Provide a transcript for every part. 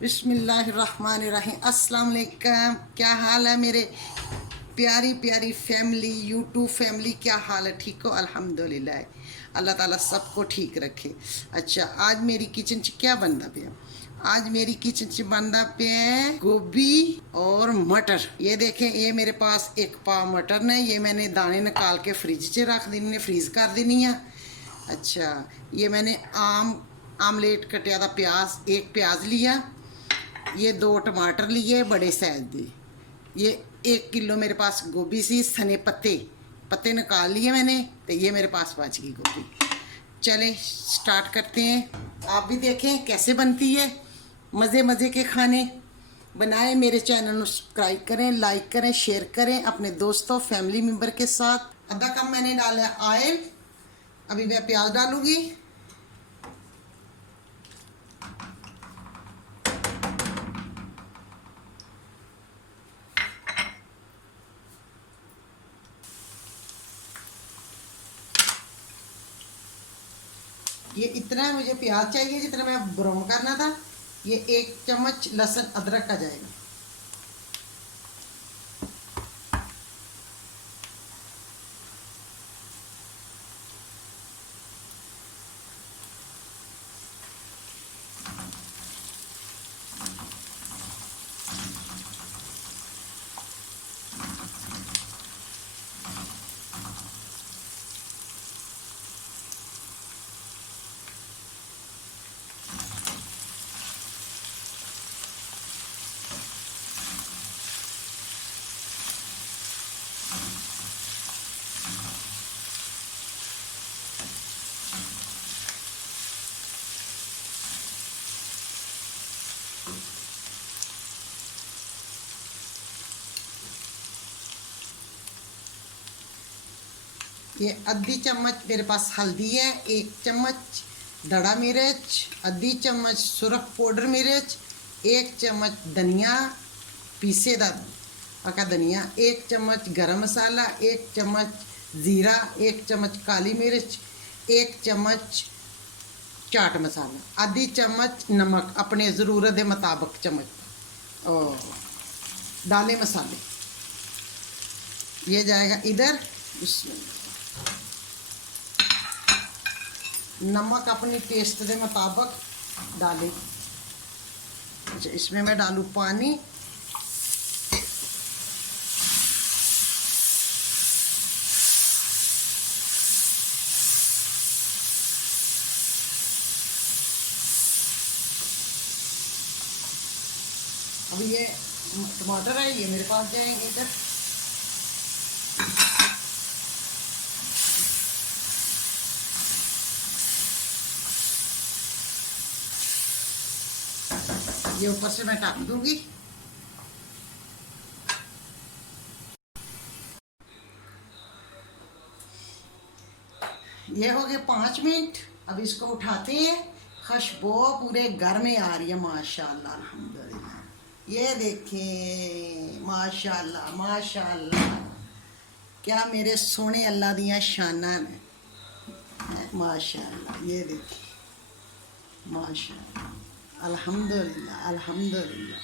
बिस्मिल्लाहिर्रहमानिर्रहीम। अस्सलाम वालेकुम। क्या हाल है मेरे प्यारी प्यारी फैमिली, यूट्यूब फैमिली? क्या हाल है? ठीक हो? अल्हम्दुलिल्लाह। अल्लाह ताला सबको ठीक रखे। अच्छा, आज मेरी किचन च क्या बनता पे? आज मेरी किचन च बनता पे गोभी और मटर। ये देखें, ये मेरे पास एक पाव मटर ने, ये मैंने दाने निकाल के फ्रिज च रख देने, फ्रीज कर देनी है। अच्छा, ये मैंने आमलेट कटिया था प्याज, एक प्याज लिया, ये 2 टमाटर लिए बड़े साइज दे, ये 1 किलो मेरे पास गोभी सी, सने पत्ते पत्ते निकाल लिए मैंने, तो ये मेरे पास बच गई गोभी। चलें स्टार्ट करते हैं। आप भी देखें कैसे बनती है, मज़े मज़े के खाने बनाएं। मेरे चैनल को सब्सक्राइब करें, लाइक करें, शेयर करें अपने दोस्तों फैमिली मेम्बर के साथ। आधा कप मैंने डाला है ऑयल। अभी मैं प्याज डालूंगी। ये इतना मुझे प्याज चाहिए जितना मैं ब्राउन करना था। ये 1 चम्मच लहसुन अदरक का जाएगा। ये आधी चम्मच मेरे पास हल्दी है, 1 चम्मच दड़ा मिर्च, आधी चम्मच सुरख पाउडर मिर्च, 1 चम्मच धनिया पीसेदा पका धनिया, 1 चम्मच गरम मसाला, 1 चम्मच ज़ीरा, 1 चम्मच काली मिर्च, 1 चम्मच चाट मसाला, आधी चम्मच नमक अपने ज़रूरत के मुताबिक चम्मच, और दाले मसाले ये जाएगा इधर। नमक अपनी टेस्ट के मुताबिक डालें। अच्छा, इसमें मैं डालूँ पानी। अब ये टमाटर है, ये मेरे पास जाएंगे इधर। ये ऊपर से मैं ढक दूंगी। ये हो गए 5 मिनट। अब इसको उठाते हैं। खुशबू पूरे घर में आ रही है माशाल्लाह, अल्हम्दुलिल्लाह। ये देखें माशाल्लाह माशाल्लाह, क्या मेरे सोने अल्लाह दियाँ शाना ने, माशाल्लाह। ये देखें माशाल्लाह, अल्हम्दुलिल्लाह अल्हम्दुलिल्लाह।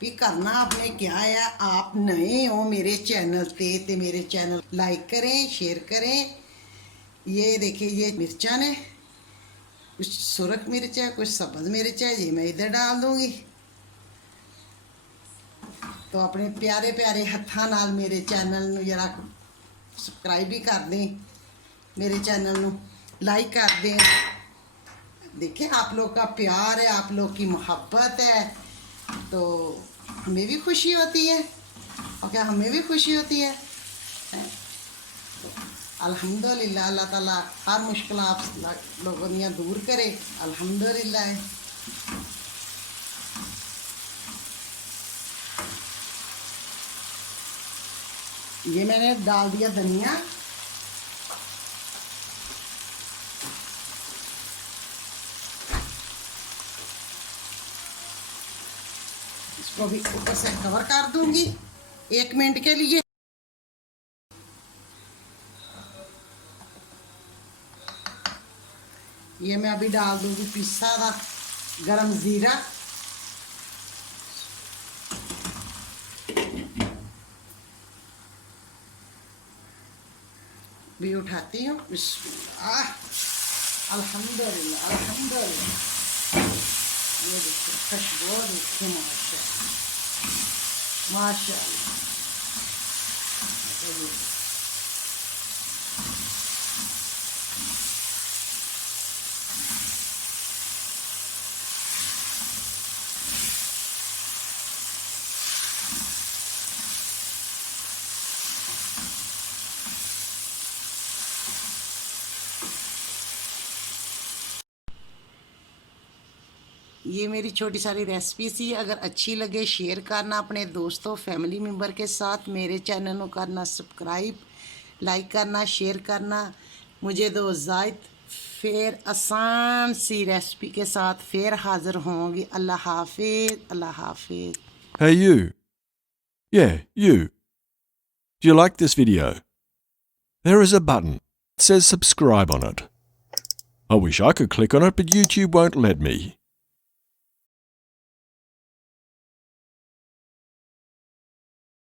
भी करना आपने क्या है, आप नए हो मेरे चैनल ते मेरे चैनल लाइक करें, शेयर करें। ये देखिए, ये मिर्चा ने, कुछ सुरख मिर्च है, कुछ सब्ज मिर्च है, ये मैं इधर डाल दूंगी। तो अपने प्यारे प्यारे हत्था नाल मेरे चैनल नू जरा सब्सक्राइब भी कर दें, मेरे चैनल नू लाइक कर दें। देखिए, आप लोग का प्यार है, आप लोग की मोहब्बत है, तो हमें भी खुशी होती है, और क्या हमें भी खुशी होती है। अल्हम्दुलिल्लाह, अल्लाह ताला हर मुश्किल आप लोगों ने दूर करे, अल्हम्दुलिल्लाह। ये मैंने डाल दिया धनिया। इसको भी ऊपर से कवर कर दूंगी 1 मिनट के लिए। ये मैं अभी डाल दूंगी पिसा दा गरम जीरा। भी उठाती हूँ। बिस्मिल्लाह, अल्हम्दुलिल्लाह अल्हम्दुलिल्लाह। ये देखिए खुशबू देखिए, माशाअल्लाह माशाअल्लाह। ये मेरी छोटी सारी रेसिपी सी, अगर अच्छी लगे शेयर करना अपने दोस्तों फैमिली मेम्बर के साथ। मेरे चैनल को करना सब्सक्राइब, लाइक करना, शेयर करना। मुझे दो इजाज़त, फिर आसान सी रेसिपी के साथ फिर हाज़िर होंगी। अल्लाह हाफिज़, अल्लाह हाफिज़। Hey you. Yeah, you. Do you like this video? There is a button. It says subscribe on it. I wish I could click on it, but YouTube won't let me.